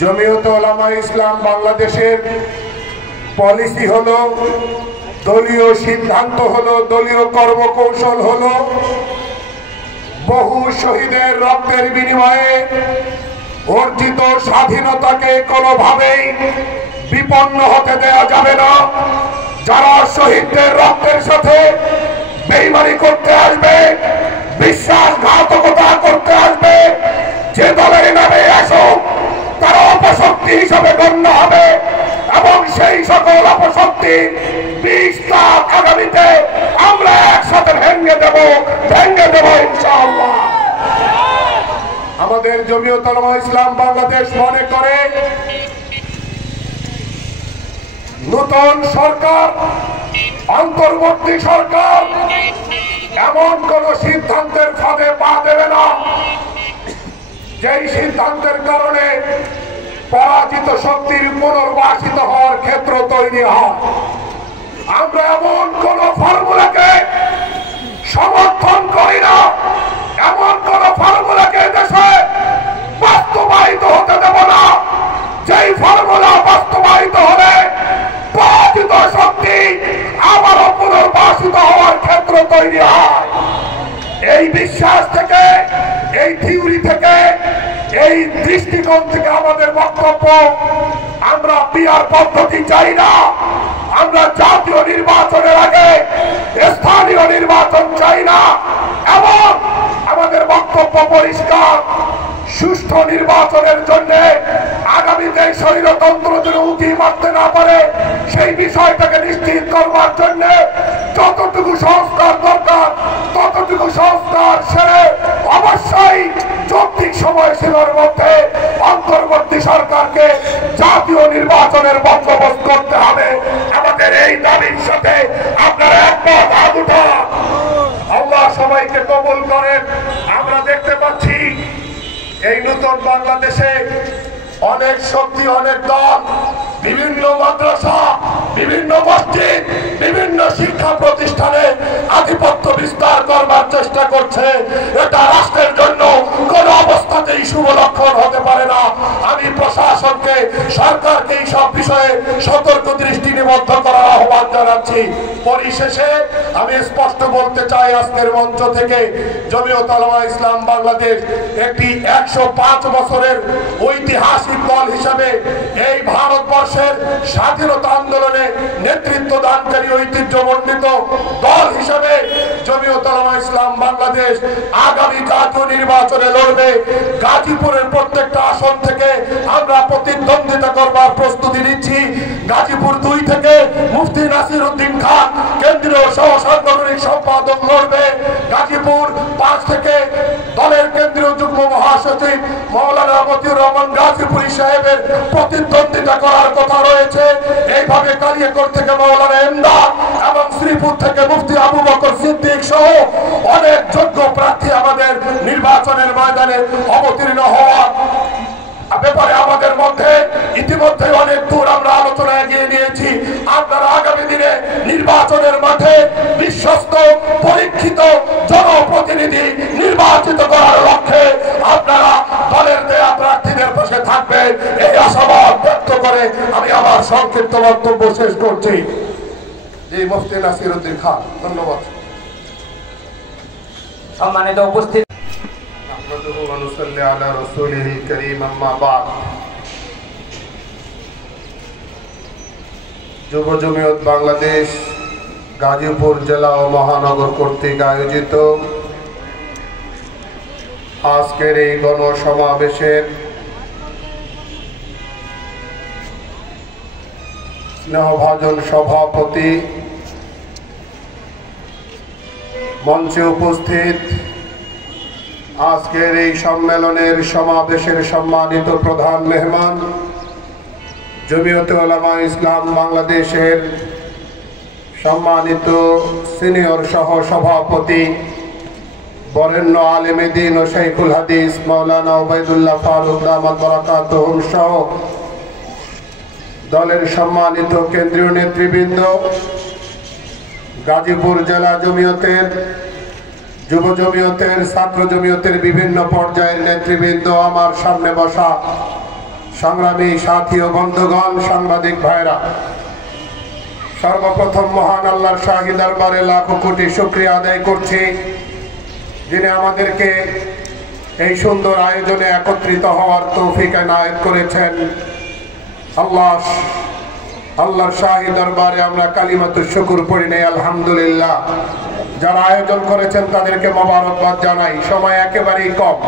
জমিয়তে উলামা ইসলাম বাংলাদেশের পলিসি হলো, দলীয় সিদ্ধান্ত হলো, দলীয় কর্মকৌশল হলো বহু শহীদের রক্তের বিনিময়ে অর্জিত স্বাধীনতাকে কোনোভাবেই বিপন্ন হতে দেওয়া যাবে না। যারা শহীদদের রক্তের সাথে বেইমানি করতে আসবে, বিশ্বাসঘাতকতা করতে আসবে, যে দলের নামে আসুক তারা অপশক্তি হিসাবে গণ্য হবে এবং সেই সকল অপশক্তির বিষটা আগামীতে আমরা একসাথে ভেঙে দেব ইনশাআল্লাহ। আমাদের জমিয়তে উলামা ইসলাম বাংলাদেশ মনে করে নতুন সরকার, অন্তর্বর্তী সরকার এমন কোন সিদ্ধান্তের ফাঁদে পা দেবে না যেই সিদ্ধান্তের কারণে পরাজিত শক্তির পুনর্বাসিত হওয়ার ক্ষেত্র তৈরি হয়। আমরা এমন কোন ফর্মুলাকে সমর্থন করি না, এমন কোন ফর্মুলাকে দেশে বাস্তবায়িত হতে দেব না যেই ফর্মুলা বাস্তবায়িত হলে পরাজিত শক্তি আবারও পুনর্বাসিত হওয়ার ক্ষেত্র তৈরি হয়। এই বিশ্বাস থেকে, এই থিওরি থেকে, এই দৃষ্টিকোণ থেকে আমাদের বক্তব্য, আমরা পিআর পদ্ধতি চাই না। আমরা জাতীয় নির্বাচনের আগে স্থানীয় নির্বাচন চাই না এবং আমাদের বক্তব্য পরিষ্কার। সুষ্ঠু নির্বাচনের জন্য আগামীতে স্বৈরতন্ত্র যেন উঁকি মারতে না পারে সেই বিষয়টাকে নিশ্চিত করবার জন্য যতটুকু সংস্কার দরকার ততটুকু সংস্কার সেরে অবশ্যই যৌক্তিক সময়সীমার মধ্যে অন্তর্বর্তী সরকারকে জাতীয় নির্বাচনের বন্দোবস্ত করতে হবে। আমাদের এই দাবির সাথে আপনারা একমত আগুঠা। আল্লাহ সবাইকে কবুল করেন। আমরা দেখতে পাচ্ছি এই নতুন বাংলাদেশে অনেক শক্তি, অনেক দল, বিভিন্ন মাদ্রাসা, বিভিন্ন মসজিদ, বিভিন্ন শিক্ষা প্রতিষ্ঠানে আধিপত্য বিস্তার করবার চেষ্টা করছে। এটা রাষ্ট্রের জন্য কোন অবস্থাতেই শুভ লক্ষণ হতে পারে না। আমি প্রশাসনকে, সরকারকে এই সব বিষয়ে সতর্ক দৃষ্টি নিবদ্ধ করার আহ্বান জানাচ্ছি। পরিশেষে আমি স্পষ্ট বলতে চাই, আজকের মঞ্চ থেকে জমিয়তে উলামা ইসলাম বাংলাদেশ একটি 105 বছরের ঐতিহাসিক দল হিসাবে এই ভারতবর্ষের স্বাধীনতা আন্দোলনে নেতৃত্ব দানকারী ঐতিহ্যমণ্ডিত দল হিসাবে জমিয়তে উলামা ইসলাম বাংলাদেশ আগামী জাতীয় নির্বাচনে লড়বে। গাজীপুরের প্রত্যেকটা আসন থেকে আমরা প্রতিদ্বন্দ্বিতা করবার প্রস্তুতি নিচ্ছি। গাজীপুর 2 থেকে মুফতি নাসির উদ্দিন খান কেন্দ্রীয় সহ সাংগঠনিক সম্পাদক লড়বে। গাজীপুর 5 থেকে দলের কেন্দ্রীয় যুগ্ম মহাসচিব মাওলানা মতিউর রহমান গাজীপুরী সাহেবের প্রতিদ্বন্দ্বিতা করার কথা রয়েছে। এইভাবে কালিয়াকৈর থেকে মাওলানা এমদাদ এবং শ্রীপুর থেকে মুফতি আবু বকর সিদ্দিক সহ অনেক যোগ্য প্রার্থী আমাদের নির্বাচনের ময়দানে অবতীর্ণ হওয়ার ব্যাপারে আমাদের মধ্যে ইতিমধ্যে অনেক দূর আমরা আলোচনা এগিয়ে নিয়েছি। আপনারা আগামী দিনে নির্বাচনের মাঠে বিশ্বস্ত, পরীক্ষিত জনপ্রতিনিধি নির্বাচিত করার লক্ষ্যে আপনারা দলের দেয়া প্রার্থীদের পাশে থাকবেন, এই আশাবাদ ব্যক্ত করে আমি আমার সংক্ষিপ্ত বক্তব্য শেষ করছি। জি, মুফতি নাসির উদ্দিন খান, ধন্যবাদ। সম্মানিত উপস্থিত, যুব জমিয়ত বাংলাদেশ গাজীপুর জেলা ও মহানগর কর্তৃক আয়োজিত আজকের এই গণসমাবেশের স্নেহভাজন সভাপতি, মঞ্চে উপস্থিত আজকের এই সম্মেলনের সমাবেশের সম্মানিত প্রধান মেহমান, জমিয়তে উলামা ইসলাম বাংলাদেশের সম্মানিত সিনিয়র সহ সভাপতি, বরেণ্য আলেমে দ্বীন ও শাইখুল হাদিস মাওলানা ওবায়দুল্লাহ ফারুক দামাত বারাকাতুহুম সহ দলের সম্মানিত কেন্দ্রীয় নেতৃবৃন্দ, গাজীপুর জেলা জমিয়তের, যুব জমিয়তের, ছাত্র জমিয়তের বিভিন্ন পর্যায়ের নেতৃবৃন্দ, আমার সামনে বসা সংগ্রামী সাথী ও বন্ধুগণ, সাংবাদিক ভাইরা, সর্বপ্রথম মহান আল্লাহর শাহী দরবারে লাখো কোটি শুকরিয়া আদায় করছি, যিনি আমাদেরকে এই সুন্দর আয়োজনে একত্রিত হওয়ার তৌফিক এনায়েত করেছেন। আল্লাহর শাহী দরবারে আমরা কালিমাতুশ শুকর পড়ি নেই আলহামদুলিল্লাহ। যারা আয়োজন করেছেন তাদেরকে মোবারকবাদ জানাই। সময় একেবারেই কম,